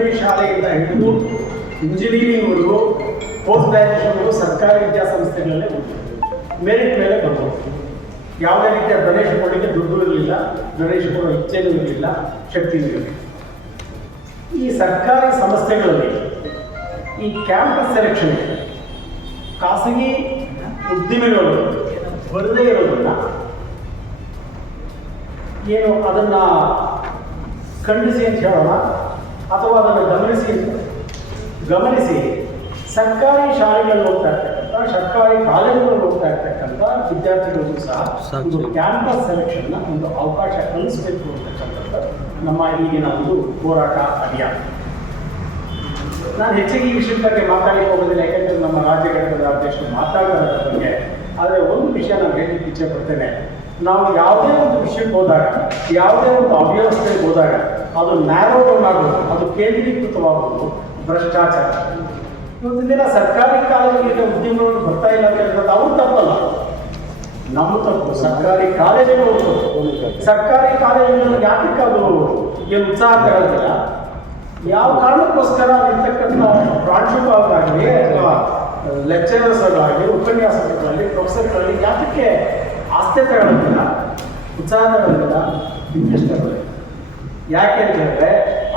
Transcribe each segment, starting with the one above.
Primary ಶಾಲೆಯಿಂದ ಹಿಡಿದು ಇಂಜಿನಿಯರಿಂಗ್ವರೆಗೂ post ಗ್ರ್ಯಾಜುಯೇಷನ್ಗಳು ಸರ್ಕಾರಿ ವಿದ್ಯಾಸಂಸ್ಥೆಗಳಲ್ಲೇ ಮೆರಿಟ್ ಮೇಲೆ ಬರ್ಬೋದು. ಯಾವುದೇ ರೀತಿಯ ಡೊನೇಷನ್ ಕೊಡಲಿಕ್ಕೆ ದುಡ್ಡು ಇರಲಿಲ್ಲ, ಡೊನೇಷನ್ ಕೊಡೋ ಇಚ್ಛೆನೂ ಇರಲಿಲ್ಲ, ಶಕ್ತಿನೂ ಇರಲಿಲ್ಲ. ಈ ಸರ್ಕಾರಿ ಸಂಸ್ಥೆಗಳಲ್ಲಿ ಈ ಕ್ಯಾಂಪಸ್ ಸೆಲೆಕ್ಷನ್ ಖಾಸಗಿ ಉದ್ದಿಮೆಗಳು ಬರದೇ ಇರೋದನ್ನ ಏನು ಅದನ್ನು ಖಂಡಿಸಿ ಅಂತ ಹೇಳೋಣ ಅಥವಾ ಅದನ್ನು ಗಮನಿಸಿ ಸರ್ಕಾರಿ ಶಾಲೆಗಳಲ್ಲಿ ಹೋಗ್ತಾ ಇರ್ತಕ್ಕಂಥ, ಸರ್ಕಾರಿ ಕಾಲೇಜುಗಳಲ್ಲಿ ಹೋಗ್ತಾ ಇರ್ತಕ್ಕಂಥ ವಿದ್ಯಾರ್ಥಿಗಳಿಗೂ ಸಹ ಒಂದು ಕ್ಯಾಂಪಸ್ ಸೆಲೆಕ್ಷನ್ನ ಒಂದು ಅವಕಾಶ ಕಲಿಸಬೇಕು ಅಂತಕ್ಕಂಥದ್ದು ನಮ್ಮ ಈಗಿನ ಒಂದು ಹೋರಾಟ ಅಭಿಯಾನ. ನಾನು ಹೆಚ್ಚಿಗೆ ಈ ವಿಷಯದ ಬಗ್ಗೆ ಮಾತಾಡಲಿಕ್ಕೆ ಹೋಗೋದಿಲ್ಲ, ಯಾಕೆಂದರೆ ನಮ್ಮ ರಾಜ್ಯ ಘಟಕದ ಅಧ್ಯಕ್ಷರು ಮಾತಾಡೋದ್ರ ಬಗ್ಗೆ. ಆದರೆ ಒಂದು ವಿಷಯ ನಾನು ಹೇಳಲಿಕ್ಕೆ ಇಚ್ಛೆ ಪಡ್ತೇನೆ. ನಾವು ಯಾವುದೇ ಒಂದು ವಿಷಯಕ್ಕೆ ಹೋದಾಗ, ಯಾವುದೇ ಒಂದು ಅವ್ಯವಸ್ಥೆಗೆ ಹೋದಾಗ ಅದು ನ್ಯಾರೋ ಡೌನ್ ಆಗೋದು, ಅದು ಕೇಂದ್ರೀಕೃತವಾಗೋದು ಭ್ರಷ್ಟಾಚಾರ. ಇವತ್ತಿನ ದಿನ ಸರ್ಕಾರಿ ಕಾಲೇಜುಗಳಿಗೆ ಉದ್ಯಮಗಳು ಬರ್ತಾ ಇಲ್ಲ ಅಂತ ಹೇಳಿದ್ರೆ ಅವ್ರು ತಪ್ಪಲ್ಲ, ನಮ್ಮ ತಪ್ಪು. ಸರ್ಕಾರಿ ಕಾಲೇಜುಗಳು ಸರ್ಕಾರಿ ಕಾಲೇಜುಗಳು ಯಾಕೆ ಅದು ಏನು ಉತ್ಸಾಹ ತಗೊಳ್ಳೋದಿಲ್ಲ? ಯಾವ ಕಾರಣಕ್ಕೋಸ್ಕರ ಇರ್ತಕ್ಕಂಥ ಪ್ರಾಂಶುಪಾಲರಾಗಲಿ ಅಥವಾ ಲೆಕ್ಚರರ್ಸ್ ಆಗಲಿ, ಉಪನ್ಯಾಸಕರಲ್ಲಿ, ಪ್ರೊಫೆಸರ್ಗಳಲ್ಲಿ ಯಾತಕ್ಕೆ ಆಸ್ತಿ ತಗೊಳ್ಳೋದಿಲ್ಲ, ಉತ್ಸಾಹ ತಗೊಳ್ಳೋದಿಲ್ಲ, ಇಂಟ್ರೆಸ್ಟ್ ತಗೊಳ್ಳೋದಿಲ್ಲ? ಯಾಕೆ ಅಂತ ಹೇಳಿದ್ರೆ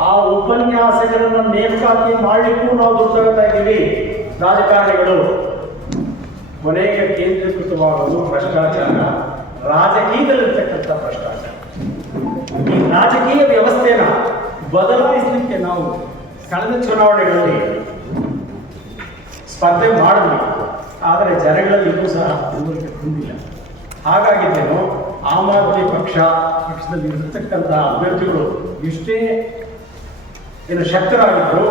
ಆ ಉಪನ್ಯಾಸಕರನ್ನ ನೇಮಕಾತಿ ಮಾಡಲಿಕ್ಕೂ ನಾವು ದುಡ್ಡು ತಗೋತಾ ಇದ್ದೀವಿ. ರಾಜಕಾರಣಿಗಳು ಕೊನೆಗೆ ಕೇಂದ್ರೀಕೃತವಾಗುವುದು ಭ್ರಷ್ಟಾಚಾರ, ರಾಜಕೀಯದಲ್ಲಿರ್ತಕ್ಕಂಥ ಭ್ರಷ್ಟಾಚಾರ. ಈ ರಾಜಕೀಯ ವ್ಯವಸ್ಥೆನ ಬದಲಾಯಿಸಲಿಕ್ಕೆ ನಾವು ಕಳೆದ ಚುನಾವಣೆಗಳಲ್ಲಿ ಸ್ಪರ್ಧೆ ಮಾಡಿದ್ವಿ, ಆದರೆ ಜನಗಳಲ್ಲಿ ಇನ್ನೂ ಸಹ ತಿಳುವಳಿಕೆ ಹೊಂದಿಲ್ಲ. ಹಾಗಾಗಿದ್ದೇನು ಆಮ್ ಆದ್ಮಿ ಪಕ್ಷದಲ್ಲಿ ಇರತಕ್ಕಂಥ ಅಭ್ಯರ್ಥಿಗಳು ಎಷ್ಟೇ ಏನು ಶಕ್ತರಾಗಿದ್ದರು,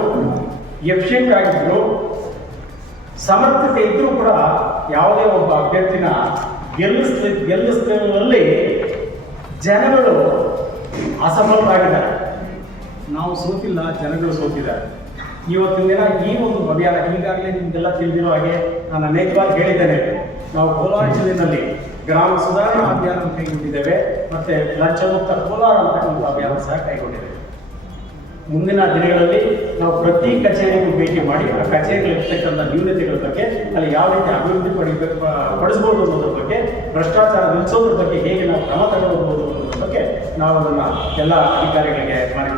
ಎಫಿಷಿಯೆಂಟ್ ಆಗಿದ್ದರು, ಸಮರ್ಥತೆ ಇದ್ದರೂ ಕೂಡ ಯಾವುದೇ ಒಬ್ಬ ಅಭ್ಯರ್ಥಿನ ಗೆಲ್ಲಿಸುವಲ್ಲಿ ಜನಗಳು ಅಸಫಲರಾಗಿದ್ದಾರೆ. ನಾವು ಸೋತಿಲ್ಲ, ಜನಗಳು ಸೋತಿದ್ದಾರೆ. ಇವತ್ತಿನ ದಿನ ಈ ಒಂದು ಅಭಿಯಾನ ಈಗಾಗಲೇ ನಿಮಗೆಲ್ಲ ತಿಳಿದಿರೋ ಹಾಗೆ ನಾನು ಅನೇಕ ಬಾರಿ ಹೇಳಿದ್ದೇನೆ. ನಾವು ಕೋಲಾರ ಜಿಲ್ಲೆಯಲ್ಲಿ ಗ್ರಾಮ ಸುಧಾರಣಾ ಅಭಿಯಾನ ಕೈಗೊಂಡಿದ್ದೇವೆ, ಮತ್ತು ಲಂಚಮುಕ್ತ ಕೋಲಾರ ಅಂತ ಒಂದು ಅಭಿಯಾನ ಸಹ ಕೈಗೊಂಡಿದ್ದೇವೆ. ಮುಂದಿನ ದಿನಗಳಲ್ಲಿ ನಾವು ಪ್ರತಿ ಕಚೇರಿಗೂ ಭೇಟಿ ಮಾಡಿ ಆ ಕಚೇರಿಗಳಿರ್ತಕ್ಕಂಥ ನ್ಯೂನತೆಗಳ ಬಗ್ಗೆ, ಅಲ್ಲಿ ಯಾವ ರೀತಿ ಅಭಿವೃದ್ಧಿ ಪಡಿಸ್ಬೋದು ಅನ್ನೋದ್ರ ಬಗ್ಗೆ, ಭ್ರಷ್ಟಾಚಾರ ನಿಲ್ಲಿಸೋದ್ರ ಬಗ್ಗೆ ಹೇಗೆ ನಾವು ಕ್ರಮ ತಗೊಳ್ಬೋದು ಅನ್ನೋದ್ರ ಬಗ್ಗೆ ನಾವು ಅದನ್ನು ಎಲ್ಲ ಅಧಿಕಾರಿಗಳಿಗೆ ಮಾಡಿ